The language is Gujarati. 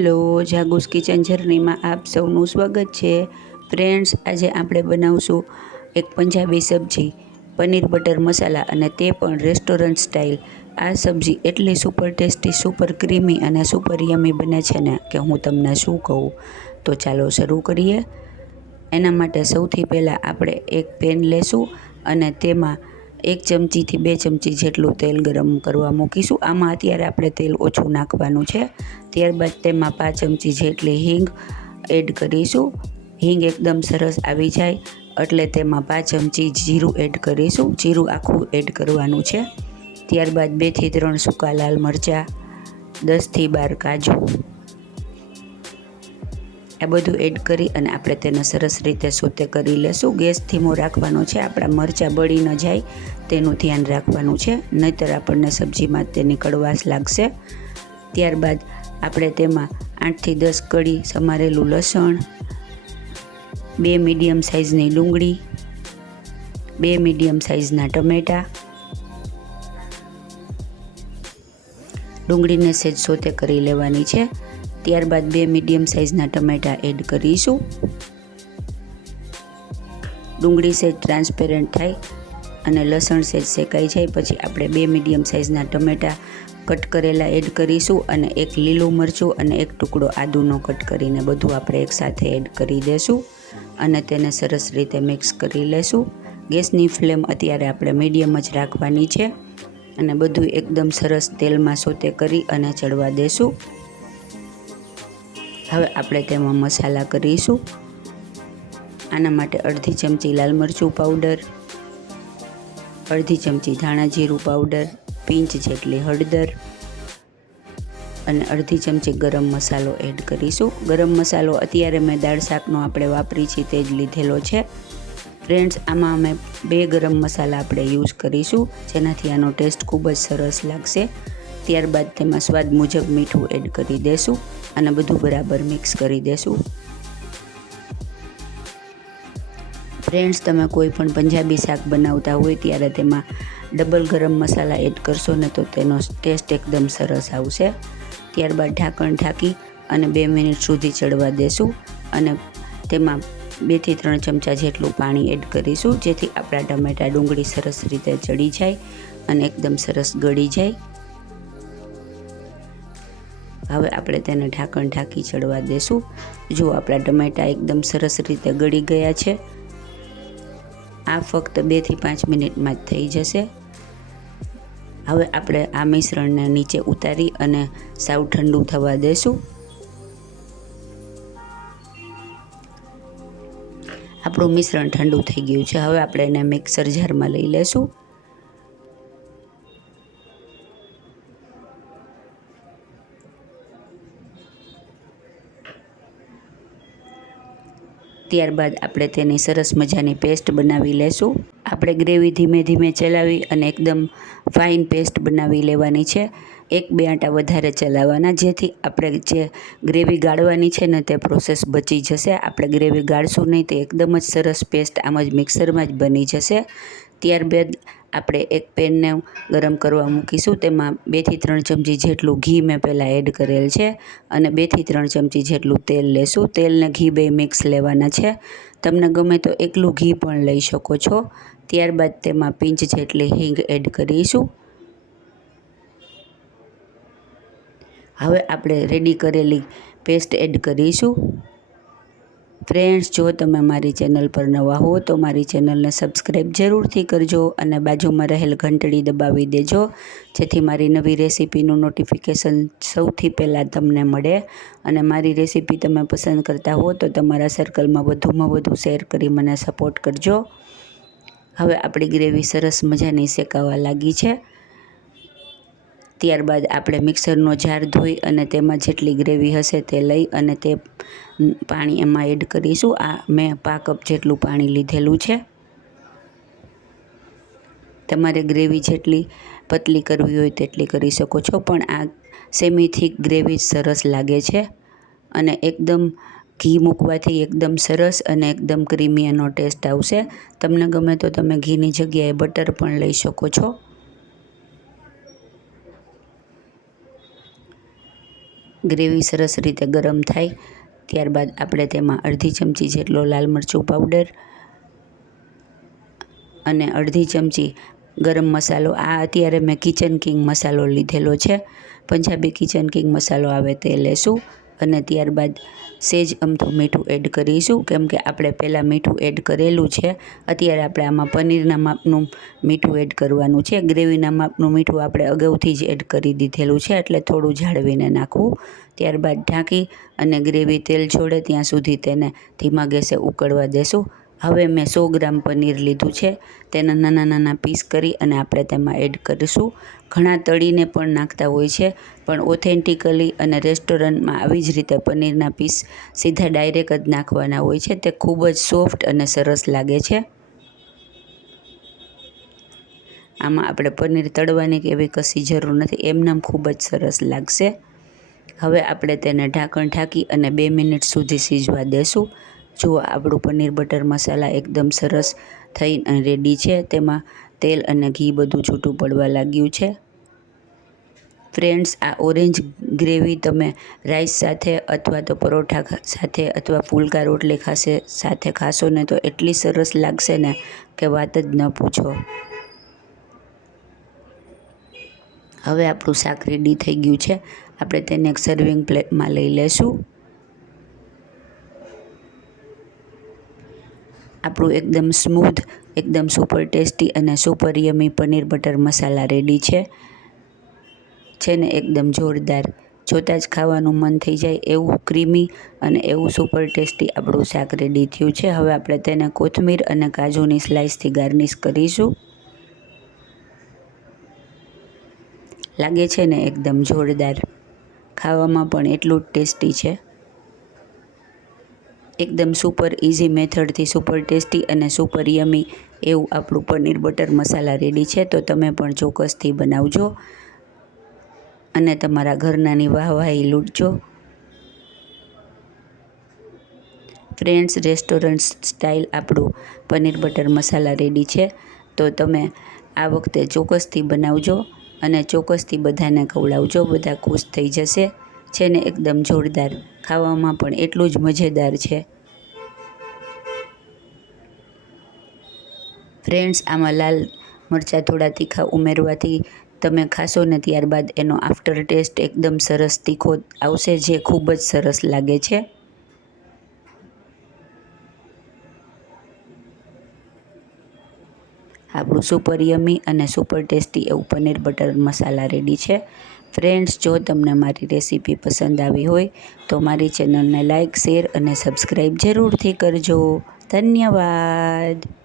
હેલો, જાગુસ કિચન જર્નીમાં આપ સૌનું સ્વાગત છે. ફ્રેન્ડ્સ, આજે આપણે બનાવશું એક પંજાબી સબ્જી, પનીર બટર મસાલા, અને તે પણ રેસ્ટોરન્ટ સ્ટાઇલ. આ સબ્જી એટલી સુપર ટેસ્ટી, સુપર ક્રીમી અને સુપર યમી બને છે ને કે હું તમને શું કહું. તો ચાલો શરૂ કરીએ. એના માટે સૌથી પહેલાં આપણે એક પેન લેશું અને તેમાં 1 ચમચીથી 2 ચમચી જેટલું તેલ ગરમ કરવા મૂકીશું. આમાં અત્યારે આપણે તેલ ઓછું નાખવાનું છે. ત્યારબાદ તેમાં 5 ચમચી જેટલી હિંગ એડ કરીશું. હિંગ એકદમ સરસ આવી જાય એટલે તેમાં 5 ચમચી જીરું એડ કરીશું. જીરું આખું એડ કરવાનું છે. ત્યારબાદ 2 થી 3 સૂકા લાલ મરચાં, 10 થી 12 કાજુ, આ બધું એડ કરી અને આપણે તેને સરસ રીતે સોતે કરી લેશું. ગેસ ધીમો રાખવાનો છે. આપણા મરચાં બળી ન જાય તેનું ધ્યાન રાખવાનું છે, નહીંતર આપણને સબ્જીમાં તેની કડવાશ લાગશે. ત્યારબાદ આપણે તેમાં 8 થી 10 કળી સમારેલું લસણ, 2 મીડિયમ સાઇઝની ડુંગળી, 2 મીડિયમ સાઇઝના ટમેટાં, ડુંગળીને સહેજ સોતે કરી લેવાની છે. ત્યારબાદ 2 મીડિયમ સાઇઝના ટમેટાં એડ કરીશું. ડુંગળી સહેજ ટ્રાન્સપેરન્ટ થાય અને લસણ સહેજ શેકાઈ જાય પછી આપણે 2 મીડિયમ સાઇઝના ટમેટાં કટ કરેલા એડ કરીશું અને 1 લીલું મરચું અને 1 ટુકડો આદુનો કટ કરીને બધું આપણે એકસાથે એડ કરી દઈશું અને તેને સરસ રીતે મિક્સ કરી લેશું. ગેસની ફ્લેમ અત્યારે આપણે મીડિયમ જ રાખવાની છે અને બધું એકદમ સરસ તેલમાં સોતે કરી અને ચડવા દેશું. હવે આપણે તેમાં મસાલા કરીશું. આના માટે અડધી ચમચી લાલ મરચું પાવડર, અડધી ચમચી ધાણા જીરું પાવડર, પિંચ જેટલી હળદર અને અડધી ચમચી ગરમ મસાલો એડ કરીશું. ગરમ મસાલો અત્યારે મેં દાળ શાકનો આપણે વાપરી છે તે જ લીધેલો છે. ફ્રેન્ડ્સ, આમાં અમે 2 ગરમ મસાલા આપણે યુઝ કરીશું, જેનાથી આનો ટેસ્ટ ખૂબ જ સરસ લાગશે. ત્યારબાદ તેમાં સ્વાદ મુજબ મીઠું એડ કરી દેશું અને બધું બરાબર મિક્સ કરી દેશું. ફ્રેન્ડ્સ, તમે કોઈ પણ પંજાબી શાક બનાવતા હોય ત્યારે તેમાં ડબલ ગરમ મસાલા એડ કરશો ને તો તેનો ટેસ્ટ એકદમ સરસ આવશે. ત્યારબાદ ઢાંકણ ઢાંકી અને 2 મિનિટ સુધી ચડવા દેશું અને તેમાં 2 થી 3 ચમચા જેટલું પાણી એડ કરીશું, જેથી આપણા ટમેટાં ડુંગળી સરસ રીતે ચડી જાય અને એકદમ સરસ ગળી જાય. હવે આપણે તેને ઢાંકણ ઢાંકી ચડવા દેશું. જો આપણા ટમેટાં એકદમ સરસ રીતે ગળી ગયા છે. આ ફક્ત 2 થી 5 મિનિટમાં જ થઈ જશે. હવે આપણે આ મિશ્રણને નીચે ઉતારી અને સાવ ઠંડુ થવા દેશું. આપણું મિશ્રણ ઠંડુ થઈ ગયું છે. હવે આપણે એને મિક્સર જારમાં લઈ લેશું. ત્યારબાદ આપણે તેની સરસ મજાની પેસ્ટ બનાવી લેશું. આપણે ગ્રેવી ધીમે ધીમે ચલાવી અને એકદમ ફાઇન પેસ્ટ બનાવી લેવાની છે. 1-2 આંટા વધારે ચલાવવાના, જેથી આપણે જે ગ્રેવી ગાળવાની છે ને તે પ્રોસેસ બચી જશે. આપણે ગ્રેવી ગાળશું નહીં તો એકદમ જ સરસ પેસ્ટ આમ જ મિક્સરમાં જ બની જશે. ત્યારબાદ આપણે એક પેનને ગરમ કરવા મૂકીશું. તેમાં 2 થી 3 ચમચી જેટલું ઘી મેં પહેલાં એડ કરેલ છે અને 2 થી 3 ચમચી જેટલું તેલ લેશું. તેલને ઘી બે મિક્સ લેવાના છે. તમને ગમે તો એકલું ઘી પણ લઈ શકો છો. ત્યારબાદ તેમાં પિંચ જેટલી હિંગ એડ કરીશું. હવે આપણે રેડી કરેલી પેસ્ટ એડ કરીશું. ફ્રેન્ડ્સ, જો તમે મારી ચેનલ પર નવા હો તો મારી ચેનલને સબસ્ક્રાઈબ જરૂરથી કરજો અને બાજુમાં રહેલ ઘંટડી દબાવી દેજો, જેથી મારી નવી રેસીપીનું નોટિફિકેશન સૌથી પહેલાં તમને મળે. અને મારી રેસીપી તમે પસંદ કરતા હો તો તમારા સર્કલમાં વધુમાં વધુ શેર કરી મને સપોર્ટ કરજો. હવે આપણી ગ્રેવી સરસ મજાની શેકાવા લાગી છે. ત્યારબાદ આપણે મિક્સરનો જાર ધોઈ અને તેમાં જેટલી ગ્રેવી હશે તે લઈ અને તે પાણી એમાં એડ કરીશું. આ મેં 5 કપ જેટલું પાણી લીધેલું છે. તમારે ગ્રેવી જેટલી પતલી કરવી હોય તેટલી કરી શકો છો, પણ આ સેમી થીક ગ્રેવી સરસ લાગે છે અને એકદમ ઘી મૂકવાથી એકદમ સરસ અને એકદમ ક્રીમી એનો ટેસ્ટ આવશે. તમને ગમે તો તમે ઘીની જગ્યાએ બટર પણ લઈ શકો છો. ગ્રેવી સરસ રીતે ગરમ થાય ત્યારબાદ આપણે તેમાં અડધી ચમચી જેટલો લાલ મરચું પાવડર અને અડધી ચમચી ગરમ મસાલો, આ અત્યારે મેં કિચન કિંગ મસાલો લીધેલો છે, પંજાબી કિચન કિંગ મસાલો આવે તે લેશું. અને ત્યારબાદ સેજ અમથું મીઠું એડ કરીશું, કેમ કે આપણે પહેલાં મીઠું એડ કરેલું છે. અત્યારે આપણે આમાં પનીરના માપનું મીઠું એડ કરવાનું છે. ગ્રેવીના માપનું મીઠું આપણે અગાઉથી જ એડ કરી દીધેલું છે, એટલે થોડું જાળવીને નાખવું. ત્યારબાદ ઢાંકી અને ગ્રેવી તેલ છોડે ત્યાં સુધી તેને ધીમા ગેસે ઉકળવા દેશું. હવે મેં 100 ગ્રામ પનીર લીધું છે, તેના નાના નાના પીસ કરી અને આપણે તેમાં એડ કરીશું. ઘણા તળીને પણ નાખતા હોય છે, પણ ઓથેન્ટિકલી અને રેસ્ટોરન્ટમાં આવી જ રીતે પનીરના પીસ સીધા ડાયરેક્ટ જ નાખવાના હોય છે. તે ખૂબ જ સોફ્ટ અને સરસ લાગે છે. આમાં આપણે પનીર તળવાની કે એવી કશી જરૂર નથી, એમનામ ખૂબ જ સરસ લાગશે. હવે આપણે તેને ઢાંકણ ઢાંકી અને 2 મિનિટ સુધી સીજવા દેશું. જુઓ, આપણું પનીર બટર મસાલા એકદમ સરસ થઈને રેડી છે. તેમાં તેલ અને ઘી બધું છૂટું પડવા લાગ્યું છે. ફ્રેન્ડ્સ, આ ઓરેન્જ ગ્રેવી તમે રાઈસ સાથે અથવા તો પરોઠા સાથે અથવા ફુલકા રોટલી સાથે ખાશો ને તો એટલી સરસ લાગશે ને કે વાત જ ન પૂછો. હવે આપણું શાક રેડી થઈ ગયું છે. આપણે તેને એક સર્વિંગ પ્લેટમાં લઈ લેશું. આપણું એકદમ સ્મૂથ, એકદમ સુપર ટેસ્ટી અને સુપર યમી પનીર બટર મસાલા રેડી છે ને એકદમ જોરદાર. જોતાં જ ખાવાનું મન થઈ જાય એવું ક્રીમી અને એવું સુપર ટેસ્ટી આપણું શાક રેડી થયું છે. હવે આપણે તેને કોથમીર અને કાજુની સ્લાઇસથી ગાર્નિશ કરીશું. લાગે છે ને એકદમ જોરદાર. ખાવામાં પણ એટલું જ ટેસ્ટી છે. એકદમ સુપર ઇઝી મેથડથી સુપર ટેસ્ટી અને સુપર યમી એવું આપણું પનીર બટર મસાલા રેડી છે. તો તમે પણ ચોક્કસથી બનાવજો અને તમારા ઘરનાની વાહવાહી લૂંટજો. ફ્રેન્ડ્સ, રેસ્ટોરન્ટ સ્ટાઇલ આપણું પનીર બટર મસાલા રેડી છે. તો તમે આ વખતે ચોક્કસથી બનાવજો અને ચોક્કસથી બધાને ખવડાવજો. બધા ખુશ થઈ જશે. છે ને એકદમ જોરદાર. ખાવામાં પણ એટલું જ મજેદાર છે. ફ્રેન્ડ્સ, આમાં લાલ મરચાં થોડા તીખા ઉમેરવાથી તમે ખાશો ને ત્યારબાદ એનો આફ્ટર ટેસ્ટ એકદમ સરસ તીખો આવશે, જે ખૂબ જ સરસ લાગે છે. આપણું સુપર યમી અને સુપર ટેસ્ટી એવું પનીર બટર મસાલા રેડી છે. ફ્રેન્ડ્સ, જો તમને મારી રેસીપી પસંદ આવી હોય તો મારી ચેનલને લાઇક, શેર અને સબસ્ક્રાઈબ જરૂરથી કરજો. ધન્યવાદ.